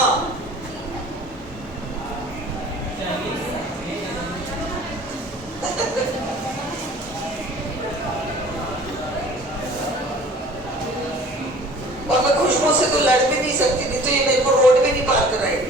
हाँ और मैं खुशबू से तो लड़ भी नहीं सकती थी, तो ये मेरे को रोड पे नहीं पार कराएगी।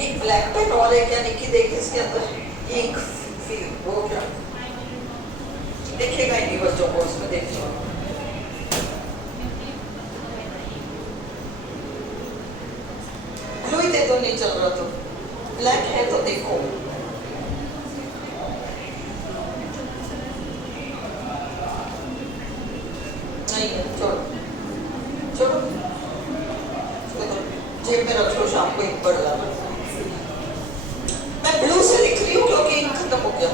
एक ब्लैक पेन और है क्या निकी, देख इसके अंदर ये वो क्या देखेगा ही नहीं बच्चों को, उसमें देख लो। ग्लू ही दे दो, नहीं चल रहा तो ब्लैक है तो देखो। नहीं है, छोड़ो छोड़ो, जेब में रख लो, शाम को इंक पर लगाना। मैं ब्लू से लिख रही हूँ क्योंकि इंक खत्म हो गया।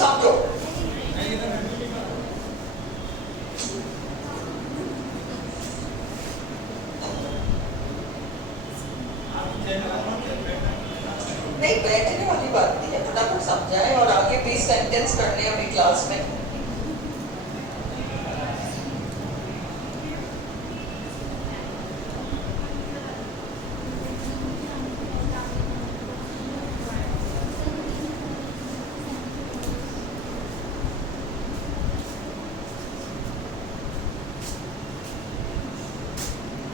समझो। नहीं, बैठने वाली बात नहीं है, फटाफट समझाए और आगे 20 सेंटेंस करने हैं अभी क्लास में।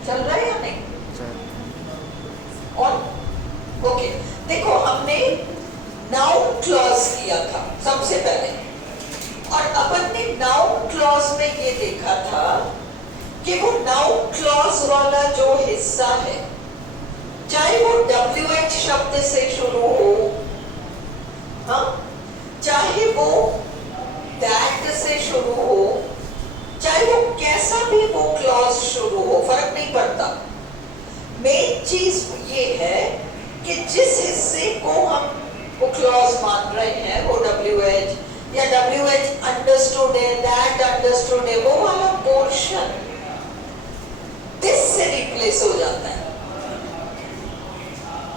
चल रहा है या नहीं? और ओके, देखो हमने नाउन क्लॉज किया था सबसे पहले, और अपन ने नाउन क्लॉज में ये देखा था कि वो नाउन क्लॉज वाला जो हिस्सा है, चाहे वो WH शब्द से शुरू हो, हाँ, चाहे वो दैट से शुरू हो, चाहे वो कैसा भी वो क्लॉज शुरू हो, फर्क नहीं पड़ता। मेन चीज ये है कि जिस हिस्से को हम वो क्लॉज मान रहे हैं, वो WH या WH अंडरस्टूड है, दैट अंडरस्टूड है, वो वाला पोर्शन दिस से रिप्लेस हो जाता है।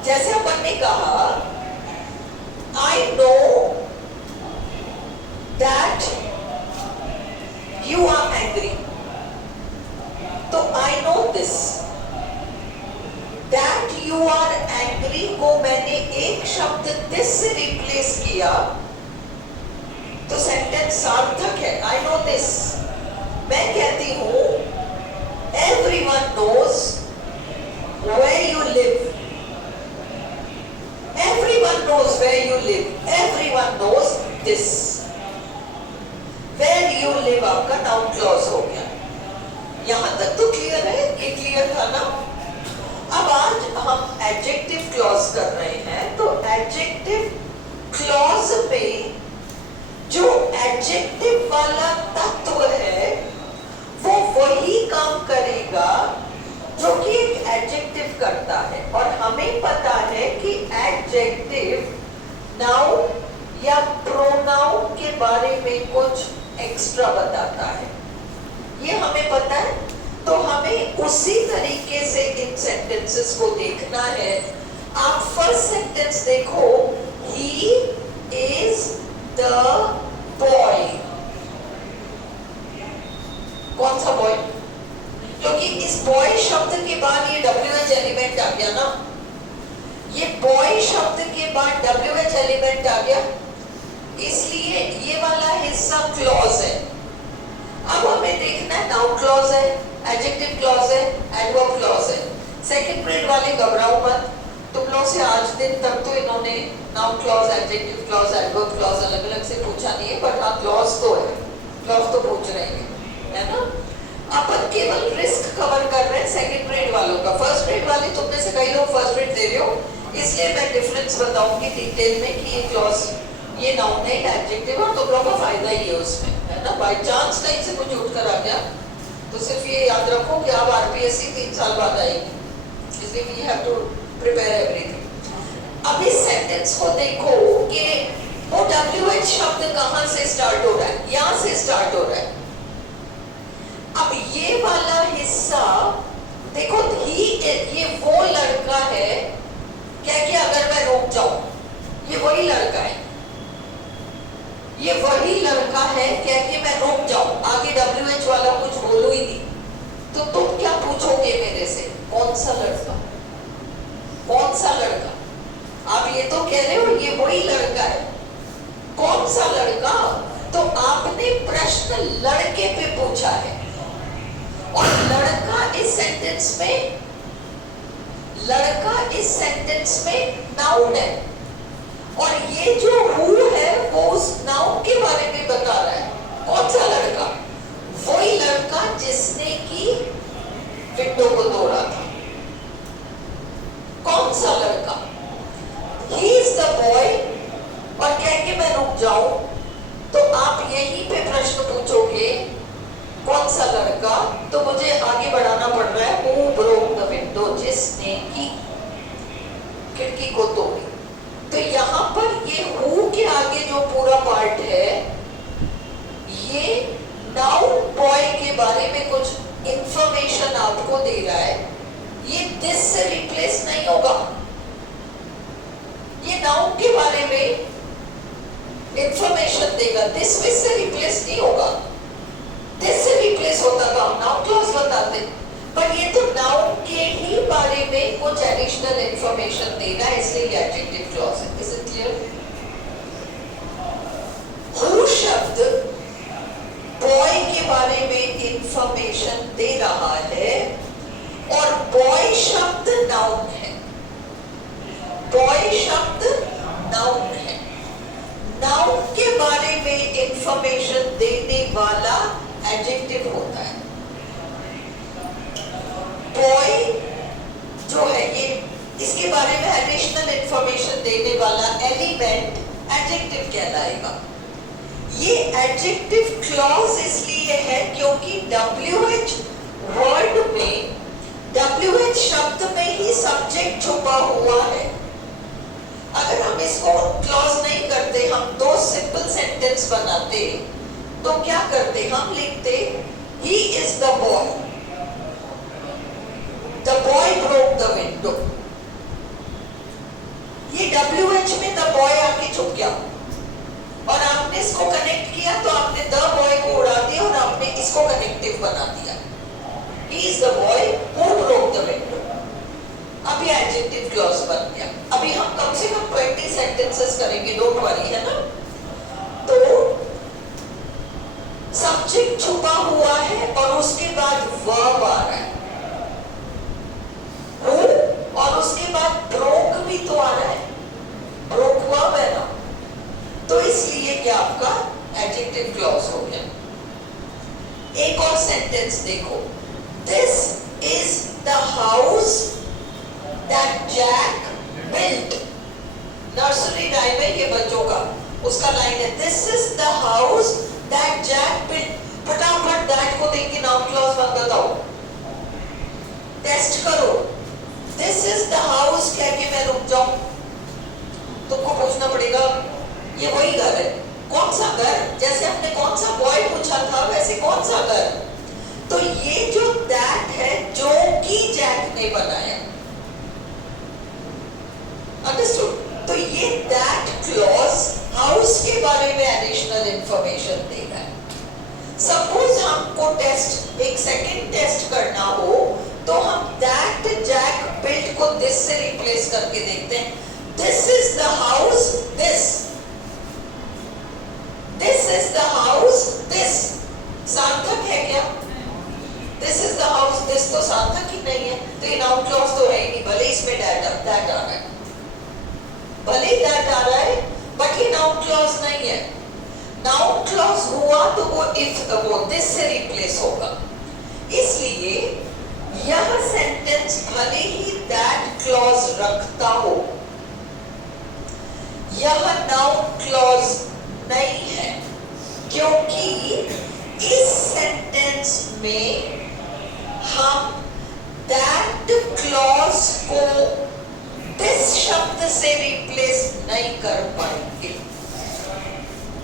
जैसे अपन ने कहा, आई know that you are angry, तो I know this, that you are angry को मैंने एक शब्द this से रिप्लेस किया तो सेंटेंस सार्थक है। I know this, मैं कहती हूँ everyone knows where you live, everyone knows where you live, everyone knows this, where you live आपका नाउन क्लॉज हो गया। यहां तक तो क्लियर है? ये क्लियर था ना? अब आज हम एडजेक्टिव क्लॉज कर रहे हैं, तो एडजेक्टिव क्लॉज में जो एडजेक्टिव वाला तत्व है वो वही काम करेगा जो कि एक एडजेक्टिव करता है, और हमें पता है कि एडजेक्टिव नाउन या प्रोनाउन के बारे में कुछ एक्स्ट्रा बताता है, ये हमें पता है। तो हमें उसी तरीके से इन सेंटेंसेस को देखना है। आप फर्स्ट सेंटेंस देखो, ही इज द बॉय। कौन सा बॉय? क्योंकि इस बॉय शब्द के बाद ये WH एलिमेंट आ गया ना, ये बॉय शब्द के बाद WH एलिमेंट आ गया, इसलिए ये वाला हिस्सा क्लॉज है। अब हमें देखना है नाउन क्लॉज है, एडजेक्टिव क्लॉज है, एडवर्ब क्लॉज है। सेकंड पीरियड वाले घबराओ मत, तुम लोग से आज दिन तक तो इन्होंने noun clause, adjective clause, adverb clause अलग अलग से पूछा नहीं है, बट हाँ क्लॉज तो है, क्लॉज तो पूछ रहे हैं, है ना? अपन केवल रिस्क कवर कर रहे हैं सेकंड पीरियड वालों का। फर्स्ट पीरियड वाले तुम में से कई लोग फर्स्ट पीरियड दे रहे हो, इसलिए मैं डिफरेंस बताऊंगी डिटेल में कि ये क्लॉज, ये नाउन है, एडजेक्टिव, और तुम लोगों का फायदा ही है उसमें, है ना? बाय चांस कहीं से कुछ उठकर आ गया तो सिर्फ ये याद रखो कि आप RPSC 3 साल बाद आएगी, इसलिए we have to prepare everything. अब इस सेंटेंस को देखो कि वो WH शब्द कहां से स्टार्ट हो रहा है, यहां से स्टार्ट हो रहा है। अब ये वाला हिस्सा देखो, ये वो लड़का है, क्या कि अगर मैं रुक जाऊं, ये वही लड़का है, ये वही लड़का है, क्या कि मैं रुक जाऊं, आगे WH वाला कुछ बोलो ही नहीं, तो तुम क्या पूछोगे मेरे से? कौन सा लड़का? कौन सा लड़का? आप ये तो कह रहे हो ये वही लड़का है, कौन सा लड़का? तो आपने प्रश्न लड़के पे पूछा है, और लड़का इस सेंटेंस में, लड़का इस सेंटेंस में नाउन है, और ये जो हु है वो उस नाउन के बारे में बता रहा है। कौन सा लड़का? वही लड़का जिसने की विंडो को तोड़ा था। कौन सा लड़का? He is the boy, और कह के मैं रुक जाऊं तो आप यहीं पे प्रश्न पूछोगे कौन सा लड़का, तो मुझे आगे बढ़ाना पड़ रहा है, who broke the window, जिसने की खिड़की को तोड़ी। तो यहाँ पर ये हु के आगे जो पूरा पार्ट है दे रहा है, ये दिस से रिप्लेस नहीं होगा। ये नाउन के बारे में इंफॉर्मेशन देगा, दिस विच से रिप्लेस नहीं होगा। दिस से रिप्लेस होता तो हम नाउन क्लॉज बताते, पर ये तो नाउन के ही बारे में कुछ एडिशनल इंफॉर्मेशन देगा, इसलिए ये एडजेक्टिव क्लॉज है। Is it clear? हु शब्द बॉय के बारे में इंफॉर्मेशन दे रहा है और बॉय शब्द नाउन है। बॉय शब्द नाउन है। नाउन के बारे में इंफॉर्मेशन देने वाला एडजेक्टिव होता है। बॉय जो है ये, इसके बारे में एडिशनल इंफॉर्मेशन देने वाला एलिमेंट एडजेक्टिव कहलाएगा। ये एडजेक्टिव क्लॉज इसलिए है क्योंकि WH वर्ड में, WH शब्द में ही सब्जेक्ट छुपा हुआ है। अगर हम इसको क्लॉज नहीं करते, हम दो सिंपल सेंटेंस बनाते, तो क्या करते? हम लिखते he is the boy, the boy broke the window. ये WH में द बॉय आके छुप गया और आपने इसको कनेक्ट किया तो आपने द बॉय को उड़ा दिया और आपने इसको कनेक्टिव बना दिया। He is the boy who broke the window. अब ये एडजेक्टिव क्लॉज बन गया। अभी हम कम से कम 20 सेंटेंसेस करेंगे, डोंट वरी, है ना? तो सब्जेक्ट छुपा हुआ है और उसके बाद वर्ब आ रहा है हु, और उसके बाद ब्रोक भी तो आ रहा है, ब्रोक वर्ब है ना, तो इसलिए क्या आपका एडजेक्टिव क्लॉज हो गया। एक और सेंटेंस देखो, this is the house that Jack built. Nursery rhyme है ये बच्चों का, उसका लाइन है this is the house that Jack built. फटाफट दैट को देख के नाउन क्लॉज मत बताओ, टेस्ट करो। दिस इज द हाउस कह के मैं रुक जाऊं, तुमको पूछना पड़ेगा ये वही घर है। कौन सा घर? जैसे हमने कौन सा बॉय पूछा था, वैसे कौन सा घर? तो ये जो दैट है जो कि जैक ने बनाया, अंडरस्टूड? तो ये दैट क्लॉज हाउस के बारे में एडिशनल इंफॉर्मेशन दे रहा है। सपोज हमको टेस्ट, एक सेकंड टेस्ट करना हो, तो हम दैट जैक बिल्ट को दिस से रिप्लेस करके देखते हैं। This is the house this, this is the house this. सार्थक है क्या? This is the house this तो सार्थक ही नहीं है, तो ये नाउन क्लॉज तो है ही नहीं। भले इसमें दैट आ रहा है, भले दैट आ रहा है, बट ये नाउन क्लॉज नहीं है। नाउन क्लॉज हुआ तो वो इफ, वो दिस से रिप्लेस होगा। इसलिए यह सेंटेंस भले ही दैट क्लॉज रखता हो, यह नाउन क्लॉज नहीं है, क्योंकि इस सेंटेंस में हम दैट क्लॉज को दिस शब्द से रिप्लेस नहीं कर पाएंगे।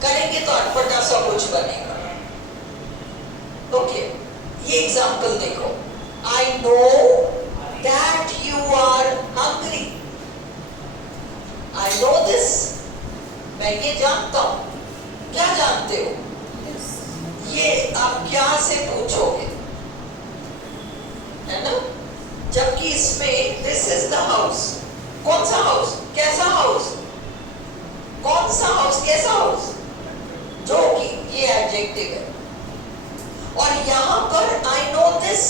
करेंगे तो अटपटा सा कुछ बनेगा। ओके, ये एग्जांपल देखो, I know that you are hungry. I know this, मैं ये जानता हूं। क्या जानते हो? ये आप क्या से पूछोगे, है ना? जबकि इसमें दिस इज द हाउस। कौन सा हाउस? कैसा हाउस? कौन सा हाउस? कैसा हाउस? जो कि ये एडजेक्टिव है। और यहां पर आई नो दिस,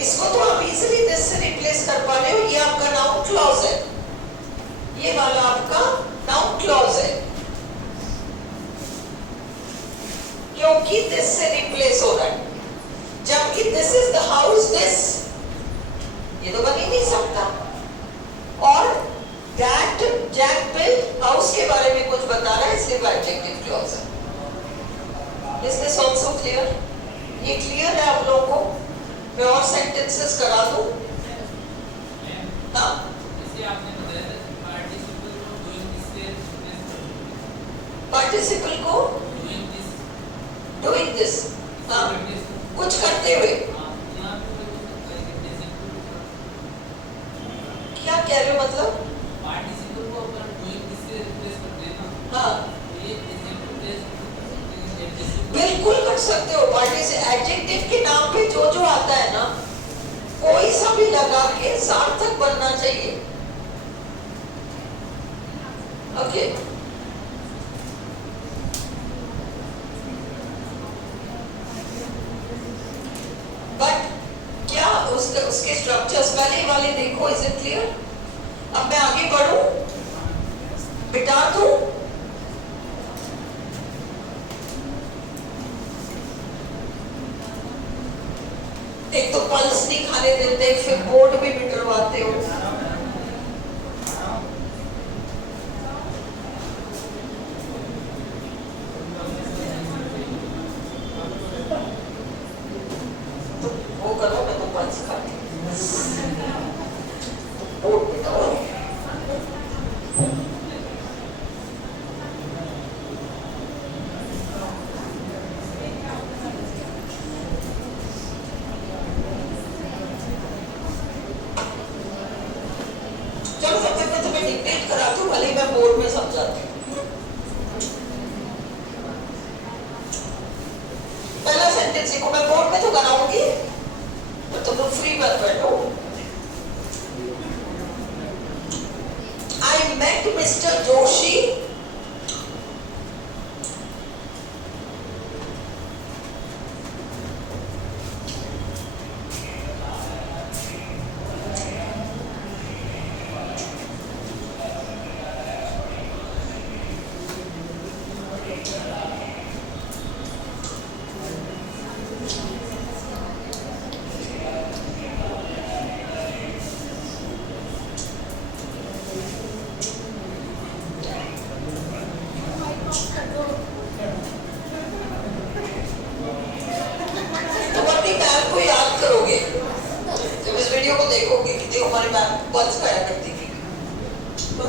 इसको तो आप इजीली दिस से रिप्लेस कर पा रहे हो। ये आपका नाउन क्लॉज है, ये वाला आपका नाउन क्लॉज है, क्योंकि दिस से रिप्लेस हो रहा है। जबकि this is the house this, ये तो बन ही नहीं सकता। और दैट जैक बिल्ट हाउस के बारे में कुछ बता रहा है, इसलिए वो एडजेक्टिव क्लॉज है। Is this also clear? ये क्लियर है आप लोगों को? मैं और सेंटेंसेस करा दूं? हाँ, पार्टिसिपल को डूइंग दिस, हाँ, कुछ करते हुए। कह रहे हो मतलब? पार्टिसिपल को अपन डूइंग किससे रिप्लेस करते हैं ना? हाँ ये बिल्कुल कर सकते हो। पार्टिसिपल एडजेक्टिव के नाम पे जो जो आता है ना, कोई सा भी लगा के सार्थक बनना चाहिए। ओके बट क्या उसके स्ट्रक्चर्स पहले वाले देखो, इज इट क्लियर? अब मैं आगे बढ़ूं, बिटा दूं? एक तो पल्स नहीं खाने देते, फिर बोर्ड भी बिटरवाते हो। तो वो करो, मैं तो पल्स खाती हूँ। तो बोर्ड बिटाओ। चलो जब तक मैं तुम्हें डिक्टेट कराती हूँ, भले ही मैं बोर्ड में समझाती हूँ। पहला सेंटेंस देखो, मैं बोर्ड में तो कराऊंगी, तो तुम फ्री मत बैठो। I met Mr. Joshi तुम अपनी मैम को याद करोगे जब इस वीडियो को देखोगे कि देखो हमारी मैम पल्स खाया करती थी,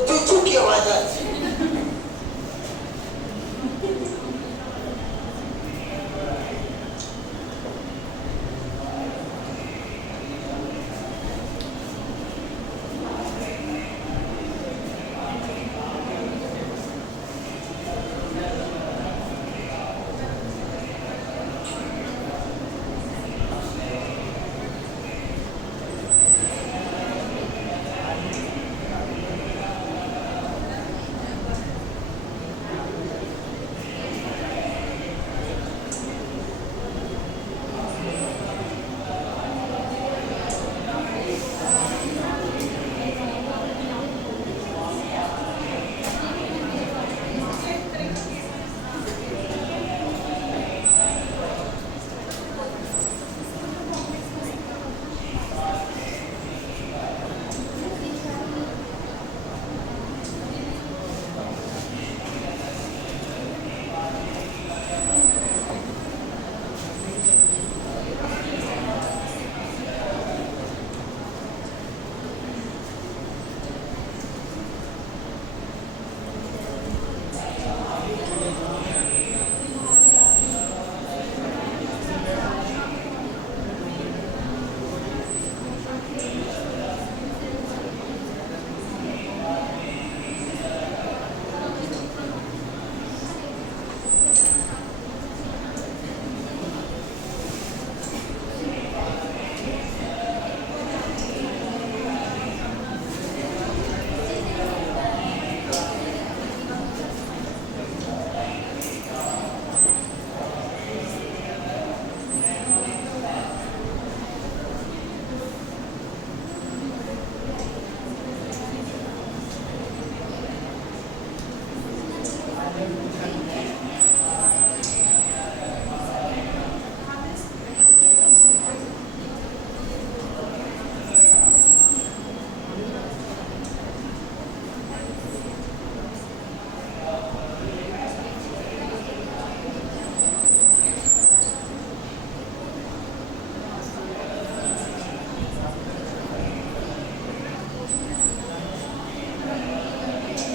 तो चू की आवाज आती है।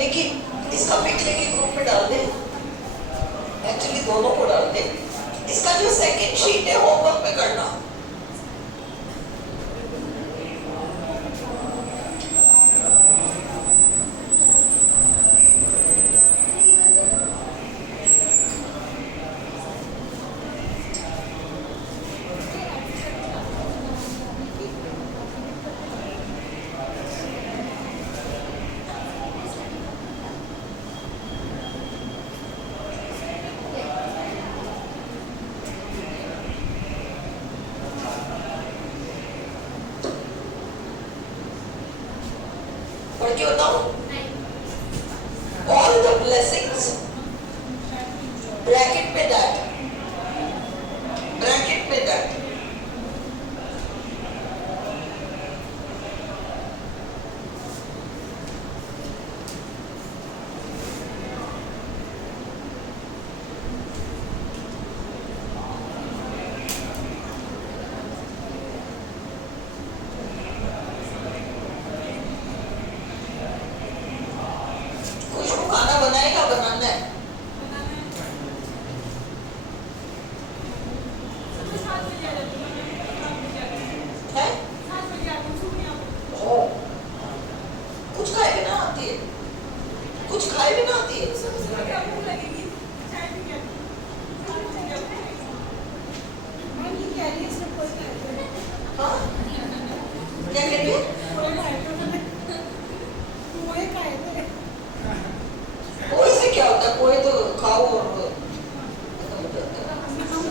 लेकिन इसका पिछले के ग्रुप में डाल दे, एक्चुअली दोनों को डाल दे। इसका जो सेकंड शीट है होमवर्क में करना। पढ़ के बताओ। All the blessings, ब्रैकेट में that, ब्रैकेट में that. खुशबू खाना बनाएगा, बनाना है? है? ओ, कुछ खाए बिना आती है? कुछ खाए बिना आती है? हाँ? क्या कह रही है? पोहे से क्या होता है? पोहे तो खाओ और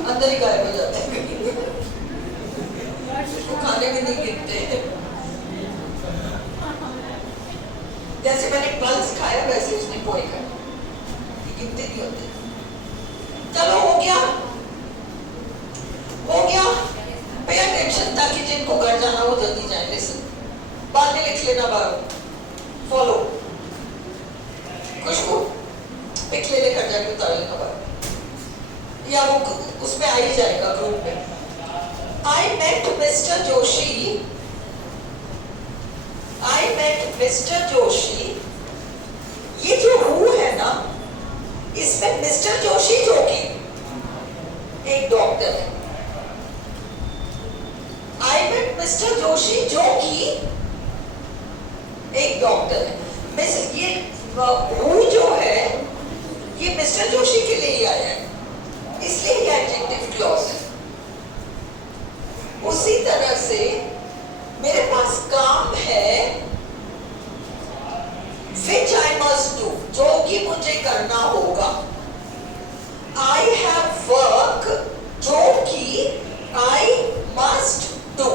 अंदर ही गायब हो जाते हैं। वो खाने में नहीं गिरते। जैसे मैंने पल्स खाया वैसे उसने पोहे खाए, गिनते नहीं होते। चलो हो गया, हो गया। पे अटेंशन ताकि जिनको घर जाना हो जल्दी जाए। लिसन, बाद में लिख लेना बाहर। फॉलो। खुशबू पिक ले लेकर जाके उतार लेना बाहर, या वो उसमें आ ही जाएगा ग्रुप में। I met Mr. Joshi. I met Mr. Joshi. ये जो हु है ना, इसमें मिस्टर जोशी जो कि एक डॉक्टर है। I met Mr. जोशी जो कि एक डॉक्टर है। मिस ये हु जो है ये मिस्टर जोशी के लिए ही आया है, इसलिए ये एडजेक्टिव क्लॉज है। उसी तरह से मेरे पास काम है which I must do, जो कि मुझे करना होगा। I have work, जो कि I must do.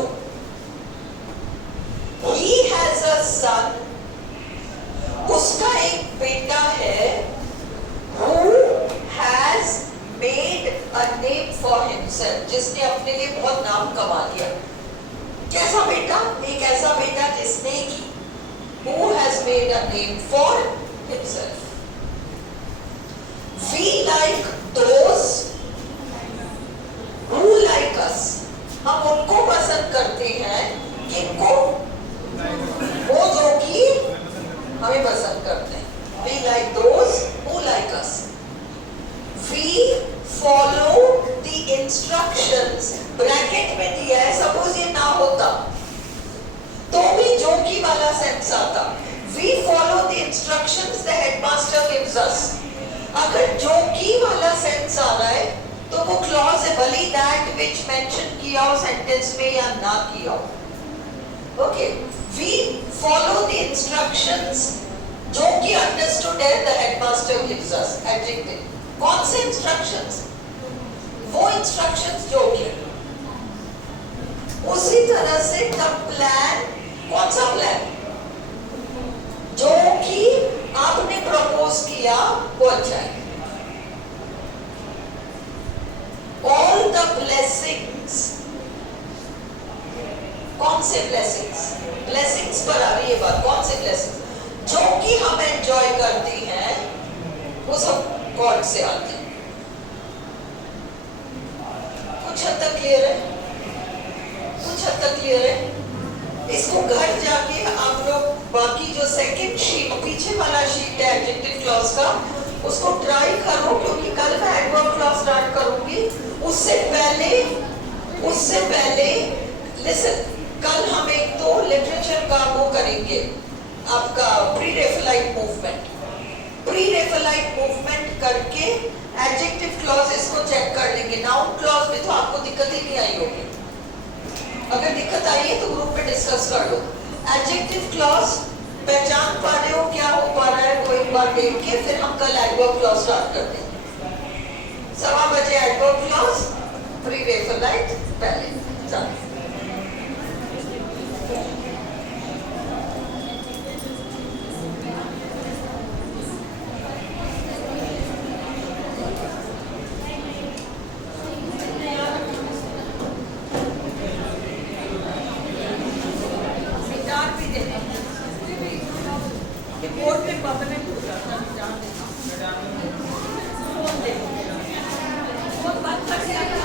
He has a son, उसका एक बेटा है। Who has made a name for himself, जिसने अपने लिए बहुत नाम कमा लिया। कैसा बेटा? एक ऐसा बेटा जिसने कि Who has made a name for himself. We like those who like us. हम उनको पसंद करते हैं किनको? वो जो कि हमें पसंद करते हैं। We like those who like us. We follow the instructions. Bracket में दिया है, सपोज ये ना होता तो भी जो की वाला सेंस आता। We follow the instructions the headmaster gives us. अगर जो की वाला सेंस आ रहा है तो वो क्लॉज है, भले that which mention किया हो सेंटेंस में या ना किया हो। Okay, we follow the instructions जो कि understood है the headmaster gives us. Adjective. कौन से instructions? वो instructions जो कि उसी तरह से the plan, कौन सा प्लान? जो कि आपने प्रपोज किया वो अच्छा है। All the blessings, कौन से blessings? Blessings पर आ रही है बात। कौन से blessings? जो कि हम एंजॉय करते हैं वो सब गॉड से आते हैं। कुछ हद तक क्लियर है? कुछ हद तक क्लियर है? इसको घर जाके आप लोग बाकी जो सेकंड शीट पीछे वाला शीट है एडजेक्टिव क्लॉज का, उसको ट्राई करो, क्योंकि कल मैं एडवर्ब क्लॉज स्टार्ट करूंगी। उससे पहले लिसन, कल हम एक तो लिटरेचर का वो करेंगे, आपका प्री रेफलाइट मूवमेंट करके एडजेक्टिव क्लॉजेस को चेक कर लेंगे। नाउन क्लॉज में तो आपको दिक्कत ही नहीं आई होगी। अगर दिक्कत आई है तो ग्रुप में डिस्कस कर लो। एडजेक्टिव क्लॉज पहचान पा रहे हो क्या हो पा रहा है, वो एक बार देख के फिर हम कल एडवर्ब क्लॉज स्टार्ट करते हैं। 7 बजे एडवर्ब क्लॉज, प्री रेफलाइट पहले। चलो 4 भी देने हैं कि कोर्ट में परमानेंट हो जाता है जान देना फोन दे फोन बंद कर दिया